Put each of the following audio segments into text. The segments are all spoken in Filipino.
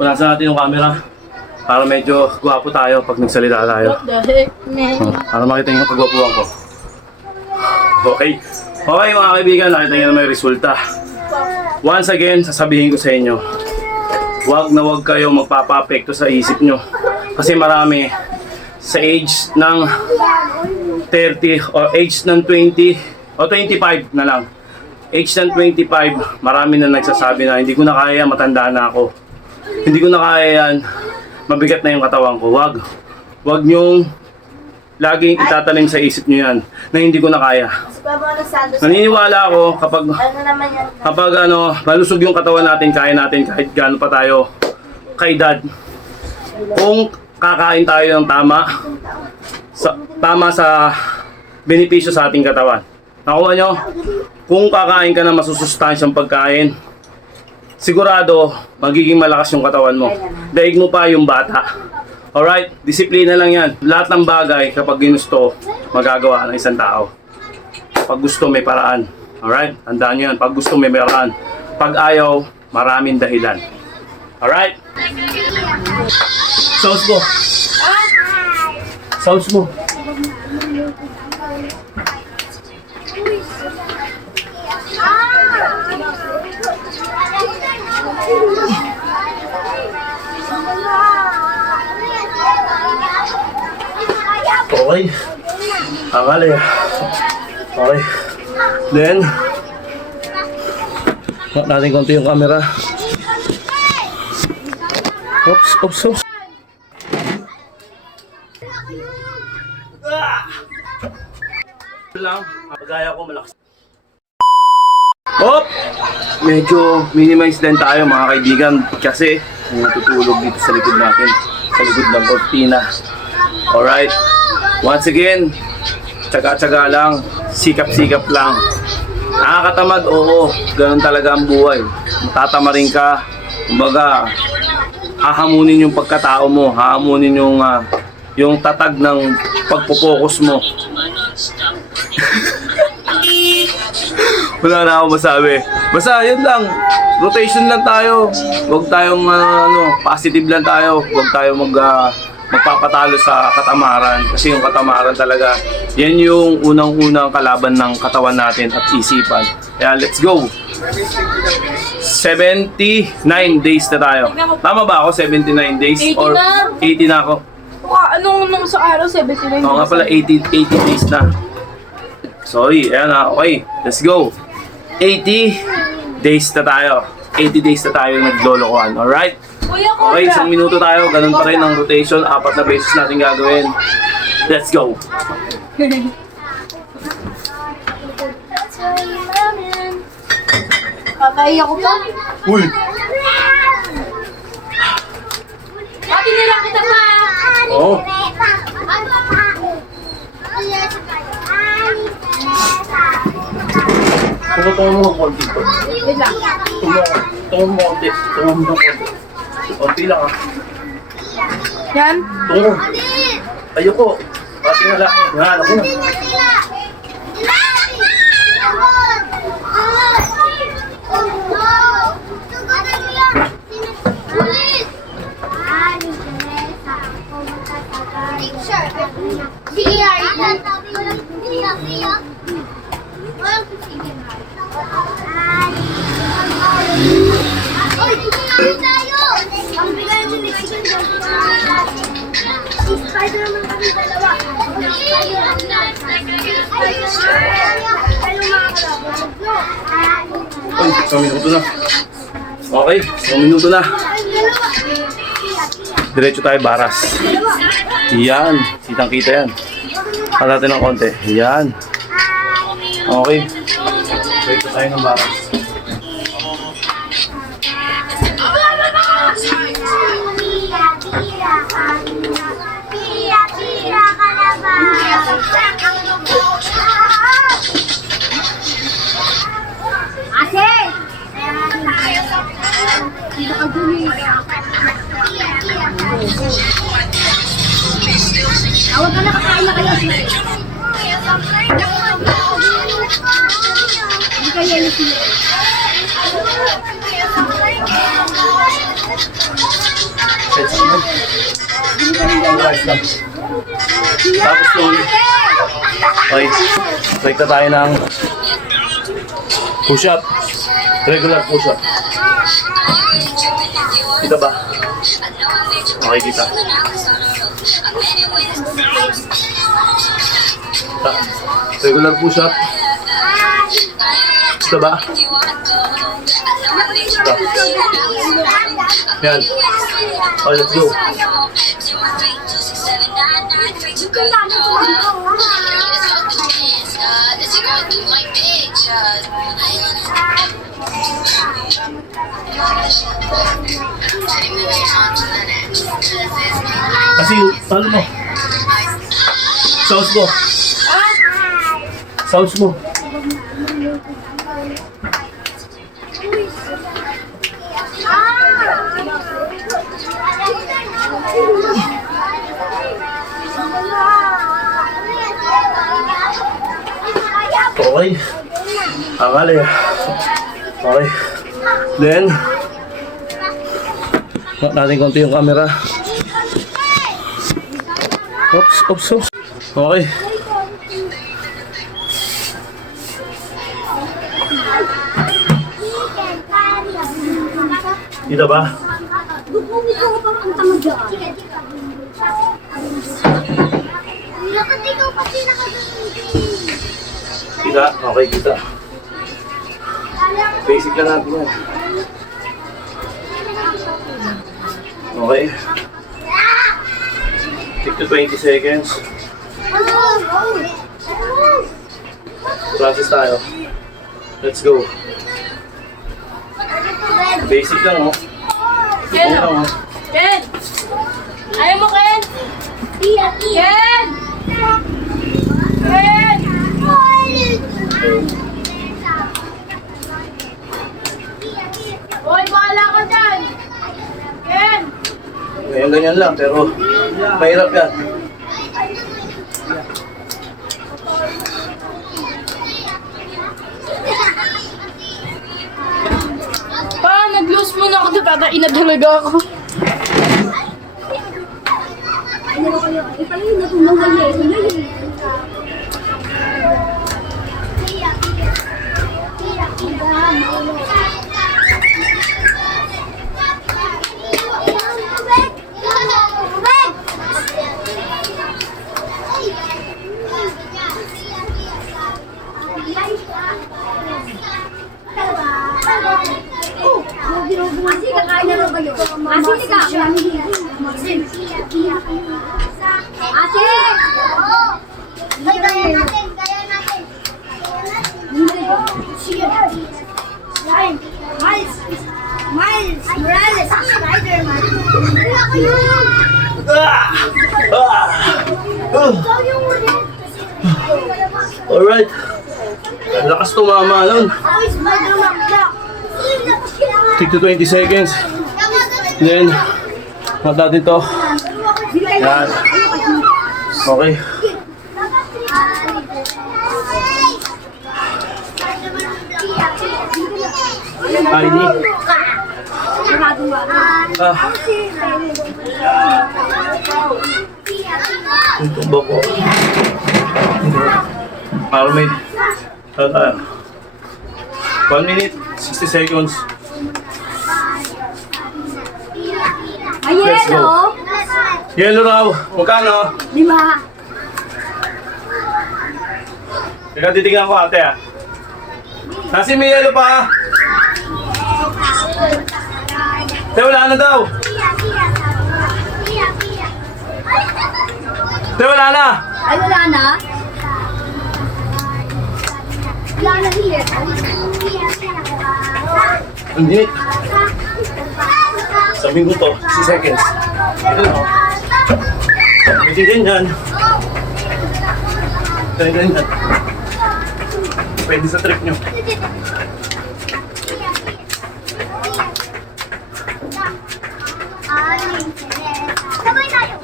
Punasan natin yung camera para medyo gwapo tayo pag nagsalita tayo. What the heck, man? Para makita nyo yung kagwapuan ko. Okay. Okay mga kaibigan, nakita nyo na may resulta. Once again, sasabihin ko sa inyo, huwag na huwag kayong magpapapekto sa isip nyo. Kasi marami sa age ng 30 o age ng 20 o 25 na lang. Age ng 25, marami na nagsasabi na hindi ko na kaya, matanda na ako. Hindi ko na kaya yan, mabigat na yung katawan ko. Huwag nyong laging itatanim sa isip nyo yan na hindi ko na kaya. Naniniwala ako kapag malusog yung katawan natin, kaya natin kahit gaano pa tayo kaedad. Kung kakain tayo ng tama sa benepisyo sa ating katawan. Nakuha nyo? Kung kakain ka ng masusustansyang pagkain, sigurado magiging malakas yung katawan mo. Daig mo pa yung bata. Alright? Disiplina lang yan. Lahat ng bagay kapag ginusto, magagawa ng isang tao. Pag gusto, may paraan. Alright? Tandaan nyo yan. Pag gusto, may paraan. Pag ayaw, maraming dahilan. Alright? Sauce mo. Sauce mo. Okay. Akala ya. Okay. Then, huwag natin konti yung camera. Oops. Lang, pagaya ko malakas. Medyo minimize din tayo mga kaibigan kasi natutulog dito sa likod natin, sa likod ng kortina. Alright, once again, tsaga-tsaga lang, sikap-sikap lang. Nakakatamad, oo, ganun talaga ang buhay. Matatama rin ka, kumbaga, hahamunin yung pagkatao mo, hahamunin yung tatag ng pagpo-focus mo. Wala na akong masabi. Basta yun lang, rotation lang tayo. Huwag tayong positive lang tayo. Huwag tayong magpapatalo sa katamaran. Kasi yung katamaran talaga, yan yung unang-unang kalaban ng katawan natin at isipan. Kaya let's go! 79 days na tayo. Tama ba ako? 79 days? 80 or na. 80 na ako? Nung sa araw, 79 Oo nga pala, 80 days na. Sorry, ayan na. Okay, let's go. 80 days na tayo. 80 days na tayo naglolokohan. Alright? Okay, isang minuto tayo. Ganun pa rin ang rotation. 4 na beses natin gagawin. Let's go. Papaiyak ko pa. Uy! Pati nila kita pa. Oo. Tungo mo konti. Wait lang. Tungo mo konti. Tungo mo konti. Konti lang ah. Yan. Tungo. Ayoko. Pati nga lang. Yan, ako na. Spider-Man kami dalawa. Ay, 1 minuto na. Okay, 1 minuto na. Diretso tayo baras. Yan, kitang-kita yan. Pala natin ng konti. Yan. Okay. Diretso tayo ng baras. Huwag ka nakakain na kayo. Hindi kaya yun sila. Relax lang. Tapos nun, okay, break na tayo ng push-up. Regular push-up. Kita ba? Okay, kita. Regular push-up. Kita ba? Kita. Yan. Okay, let's go. Kasi, ano mo? Sounds mo. Sounds mo. Okay. Akala ya. Okay. Then, mat natin konti yung camera. Oops, oops, oops. Okay. Kita ba? Kita? Okay, kita. Basic lang natin yan. Okay. Take to 20 seconds. Practice tayo. Let's go. Basic lang, oh. Ken, Lang, oh. Ken! Ayaw mo, Ken? Ken! Ken! Hoy, bahala ka dyan! Ken! Ngayon ganyan lang, pero mahirap yan. Pa, nag-lose mo na ako. Tataina talaga ako. Masih kakain na ba yun? Masih ka? Asin! Asin! Gaya natin! Gaya natin! Sige! Miles! Miles! Morales! Spider-Man! Wala kayo! Alright. Lakas tumama nun. Ako Spider-Man! Take to 20 seconds. Then, mat natin to. Yan. Okay. ID. Ito ba po? Para may... 1 minute, 60 seconds. Let's go. Yellow raw. Magkano? 5. Teka, titignan ko ate ah. Nasi may yellow pa. Te, wala na daw. Te, wala na. Ay, wala na? Wala na here. Hindi. Sabihin ko to, 60 seconds. Ito na. Pwede ganyan. Pwede ganyan. Pwede sa trick nyo. Sabay tayo.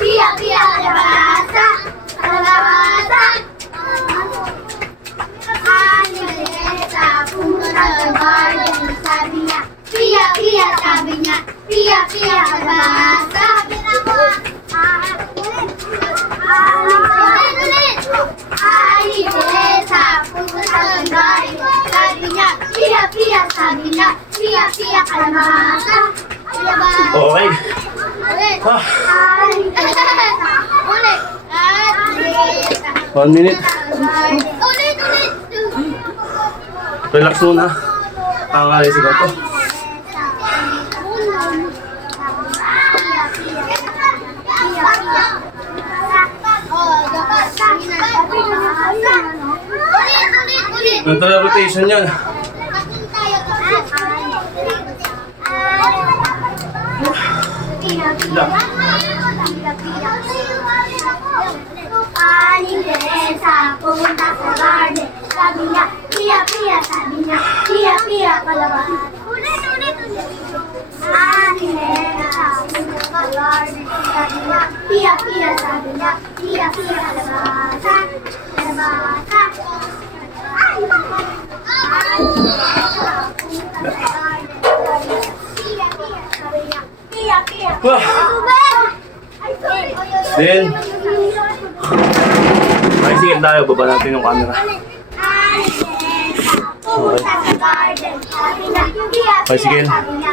Pia, pia, kalabasa, kalabasa. kalabasa. Okay. Ulit. Ah, Ulit. 1 minute. Ulit. Relax muna. Pangalay sa gato. Ulit. Mental rotation yan. Aling Teresa, pumunta sa garden. Sabi niya, Pia, sabi niya, Pia, kalabasa. Ulit. Aling Teresa, pumunta sa garden. Sabi niya, Pia, sabi niya, kalabasa. Kalabasa. Wah. Then, ay sige tayo, baba natin yung camera. Ay sige,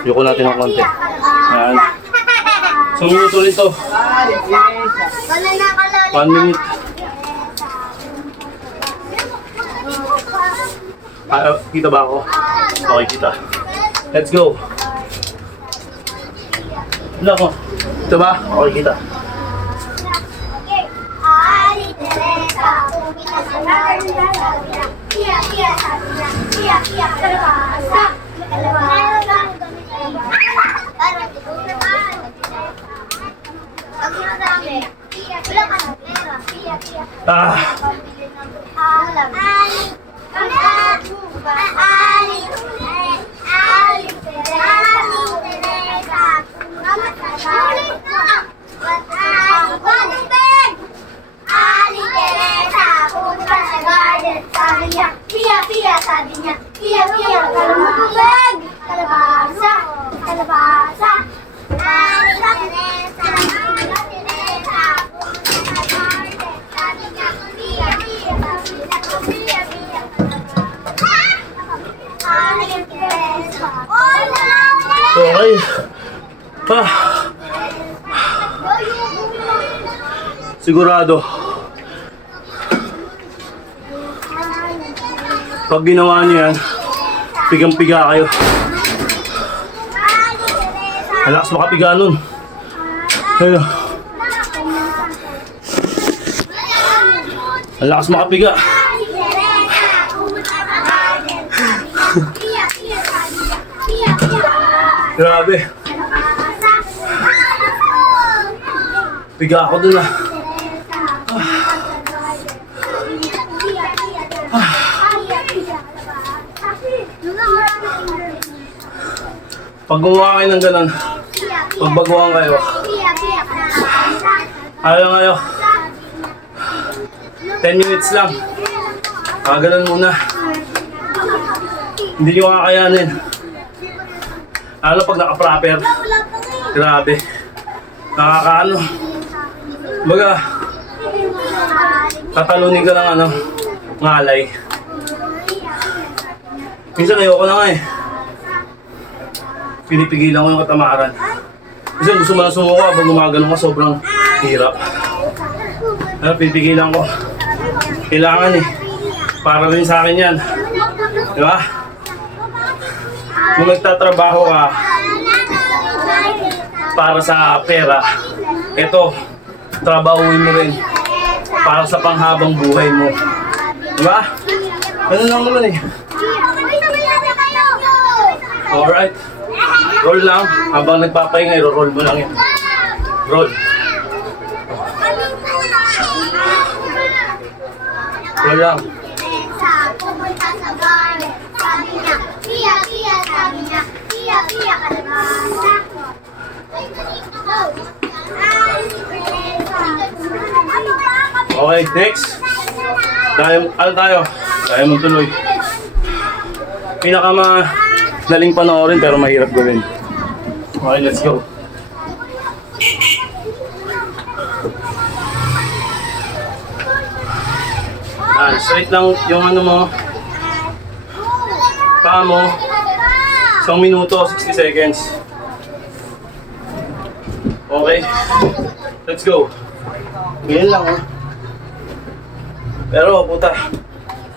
yuko natin ng konti. Ayan. Sumunod ulit to. 1 minute. Kita ba ako? Okay, kita. Let's go. Wala ko. Kita ba? Okay, kita. Aling Teresa, pumunta sa garden. Pia, sabi niya, Pia, kalabasa. Ah, sabi niya, Pia, kalabasa. Aling Teresa, sabi niya, Pia, Aling Teresa. okay. Ah, sigurado. Pag ginawa niyo yan, pigang-piga kayo. Malakas makapiga nun. Ayun. Malakas makapiga. Grabe. Piga ako dun ah. Pag gumawa kayo ng ganun, pagbaguhan kayo, ayaw. 10 minutes lang. Ganun muna. Hindi nyo kakayanin. Lalo pag naka-proper. Grabe. Nakakaano. Baga, tatalunin ka ng ngalay. Minsan ayoko na nga eh. Pinipigilan ko yung katamaran. Kasi gusto mo na sumuko habang gumagano ka, sobrang hirap. Pero pinipigilan ko. Kailangan eh. Para rin sa akin yan. Di ba? Kung nagtatrabaho ka para sa pera, eto, trabahuin mo rin para sa panghabang buhay mo. Di ba? Ano lang naman eh. Alright. Roll lang. Habang nagpapahinga, i-roll mo lang yan. Roll. Roll lang. Pumunta sa garden. Sabi niya, Pia, sabi niya, Pia, kalabasa. Okay, next. Ano tayo? Tayo mong tuloy. Pinakamadaling panoorin pero mahirap gawin. Okay, let's go. Straight lang yung ano mo. Paa mo. Isang minuto, 60 seconds. Okay. Let's go. Ganyan lang, oh. Pero, puta,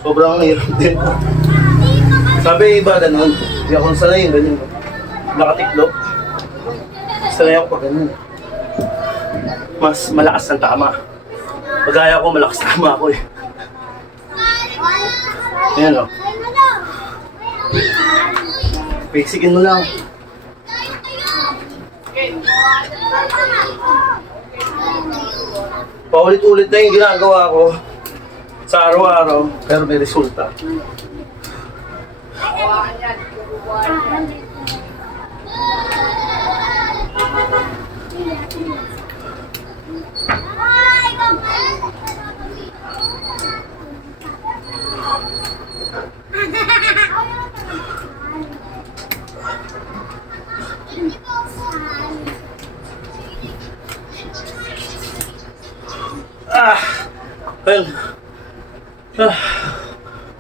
sobrang hirap din. Sabi iba, ganun. Hindi ako sanay yung ganyan. Nakatiklop. Sanay ako pag ganun. Mas malakas ang tama. Pagaya ko, malakas tama ako eh. Ayan, oh. Basicin mo lang. Paulit-ulit na yung ginagawa ko sa araw-araw, pero may resulta. Well,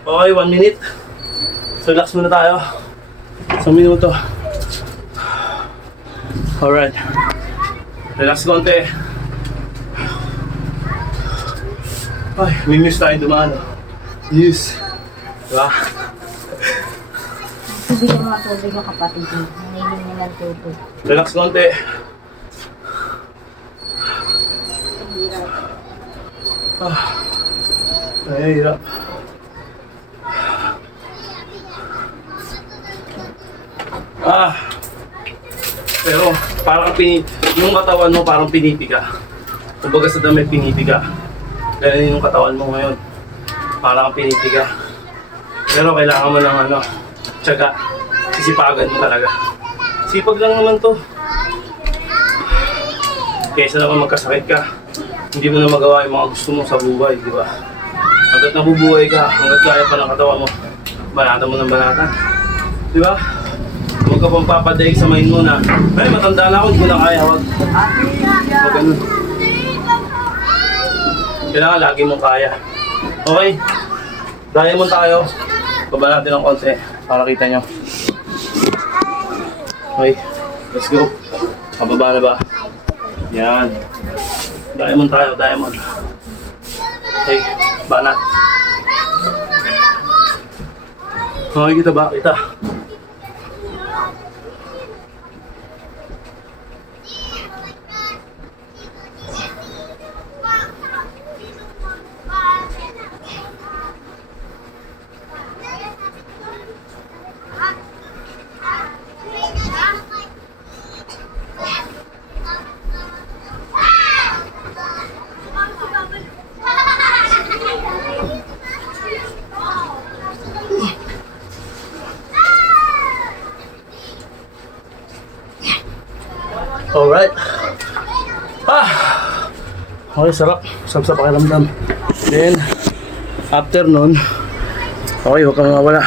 okay, 1 minute. So, relax muna tayo. 1 minuto. Alright. Relax konti. Ay, may news tayo dumaan. News. Diba? Tubig ang mga tubig ng kapatid mo. Nangihin nila ng tubig. Relax konti. Ay, hirap. Pero parang yung katawan mo parang pinipiga. Kumbaga sa damit pinipiga. Ganun yung katawan mo ngayon. Parang pinipiga. Pero kailangan mo ng tiyaga. Sisipagan mo talaga. Sipag lang naman to. Kaysa naman magkasakit ka, hindi mo na magawa yung mga gusto mo sa buhay, di ba? Hanggat nabubuhay ka, hanggat kaya pa ng katawan mo, banatan mo ng banatan. Di ba? Huwag ka pang papadaig sa mind mo na, ay, matanda na ako, hindi ko na kaya, huwag. Huwag ganun. Kailangan lagi mong kaya. Okay? Diamond tayo. Baba natin ng konti para kita nyo. Okay, let's go. Pababa na ba? Yan. Diamond tayo, diamond. Okay, banat. Okay, kita ba? Kita. Alright. Okay, sarap. Sarap sa pakiramdam. Then, after nun, okay, huwag kang mawala.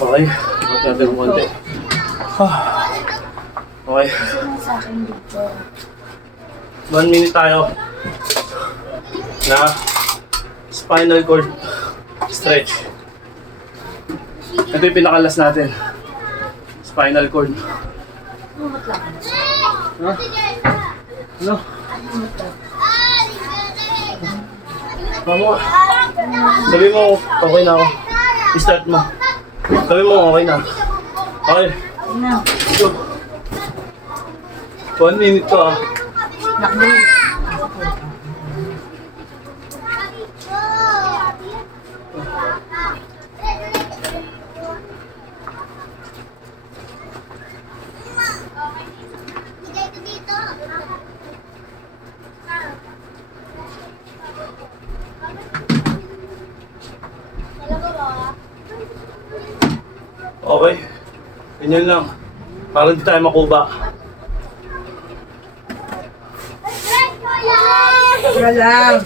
Okay, huwag natin ng konti. Okay. 1 minute tayo na spinal cord stretch. Ito yung pinakalas natin. Spinal cord. Ha? Ano? Mamo. Sabi mo, okay na ako. I-start mo. Sabi mo, okay na. Okay. Go. 1 minute to ah. Okay. Ganyan lang. Para hindi tayo makuba. Lang.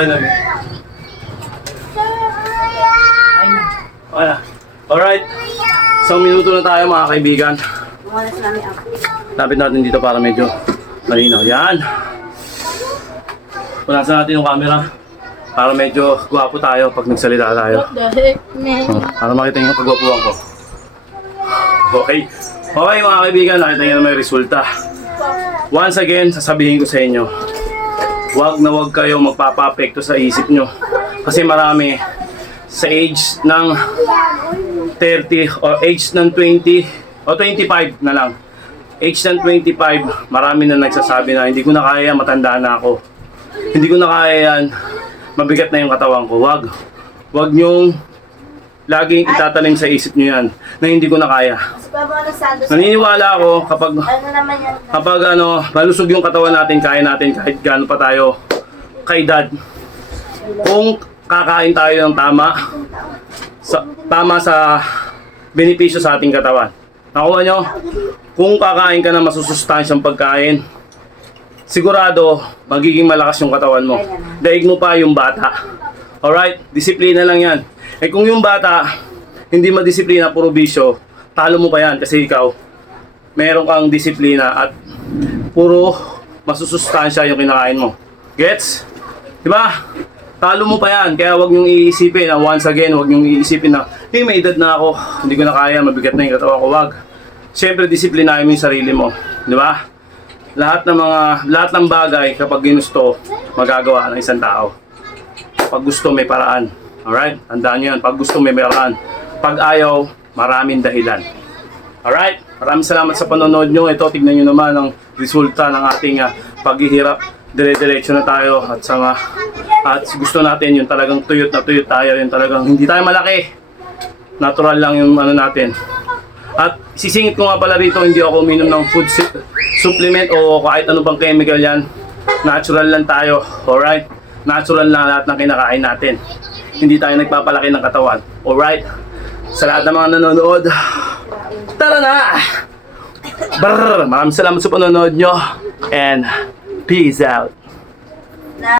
Okay na. Ay na. Okay na. Alright. Isang minuto na tayo mga kaibigan. Bumalas namin ako. Lapit natin dito para medyo malinaw. Yan. Punasan natin yung camera para medyo gwapo tayo pag nagsalita tayo. What the heck, man? Para makita niyo yung pagwapuan ko. Okay. Okay mga kaibigan, nakita niyo na may resulta. Once again, sasabihin ko sa inyo, wag na wag kayo magpapapekto sa isip nyo. Kasi marami sa age ng 30 o age ng 20 o 25 na lang. Age ng 25, marami na nagsasabi na hindi ko na kaya, matanda na ako. Hindi ko na kaya yan, mabigat na yung katawan ko. Wag nyong laging itatanim sa isip nyo yan na hindi ko na kaya. Mas Pabono Santos. Naniniwala ako kapag Ano naman yan? malusog yung katawan natin, kaya natin kahit gaano pa tayo kaedad. Kung kakain tayo ng tama sa benepisyo sa ating katawan. Nakuha nyo? Kung kakain ka ng masusustansyang pagkain, sigurado magiging malakas yung katawan mo. Daig mo pa yung bata. Alright? Disiplina lang yan. Eh kung yung bata hindi madisiplina, puro bisyo, talo mo pa yan kasi ikaw meron kang disiplina at puro masusustansya yung kinakain mo. Gets? Diba? Talo mo pa yan. Kaya wag niyong iisipin na once again, wag niyong iisipin na may edad na ako, hindi ko na kaya, mabigat na yung katawan ko. Wag. Siyempre, disiplinahin mo yung sarili mo. Diba? Lahat ng bagay kapag ginusto, magagawa ng isang tao. Pag gusto, may paraan. Alright? Tandaan nyo yan. Pag gusto, may paraan. Pag ayaw, maraming dahilan. Alright? Maraming salamat sa panonood nyo. Ito, tignan nyo naman ang resulta ng ating paghihirap. Dire-diretso na tayo at gusto natin yung talagang tuyot na tuyot tayo. Yung talagang hindi tayo malaki. Natural lang yung ano natin. At sisingit ko nga pala rito, hindi ako uminom ng food supplement o kahit ano pang chemical yan. Natural lang tayo. Alright? Natural lang lahat ng kinakain natin. Hindi tayo nagpapalaki ng katawan. Alright? Sa lahat ng mga nanonood, tara na! Brrr! Maraming salamat sa panonood nyo. And peace out.